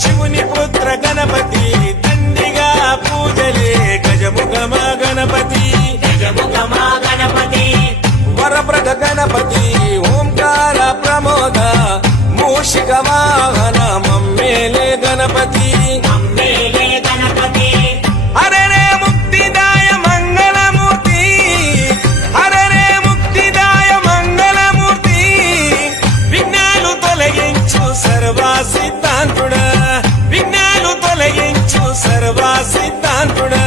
శివుని పుత్ర గణపతి దండిగా పూజలే గజముఖమ గణపతి వరప్రద గణపతి ఓంకార ప్రమోద మూషిక వాహన మమ్మేలే గణపతి హరరే ముక్తిదాయ మంగళమూర్తి హరరే ముక్తిదాయ మంగళమూర్తి విఘ్నాలు తొలగించు సర్వ సిద్ధాంతుడా విఘ్నాలు తొలగించు సర్వ సిద్ధాంతుడా